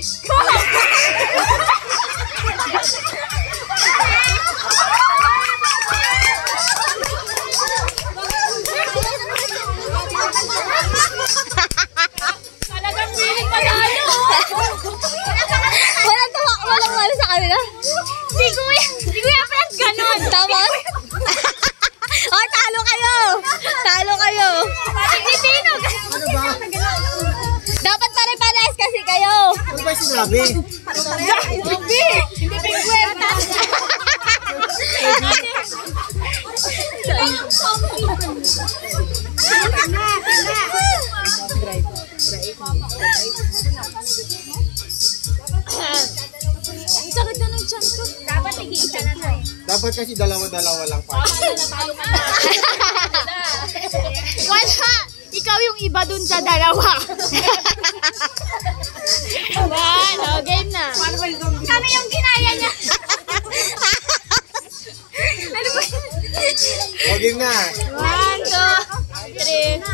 Talagang feeling panalo. Walang mali sa kanila. Si Kuya Fred ganon. Tapos? Oh, talo kayo! Talo kayo! Si Pino. Ano ba? Dapat pare-pares kasi kayo. Ano ba sinabi? Hindi pingwet. Sakit na ng tiyan ko. Dapat nag-iisa na tayo. Dapat kasi dalawa-dalawa lang pa. Wala! Ikaw yung iba dun sa dalawa. One, game na. Kami yung ginaya niya. Ano ba? O, game na. 1, 2, 3.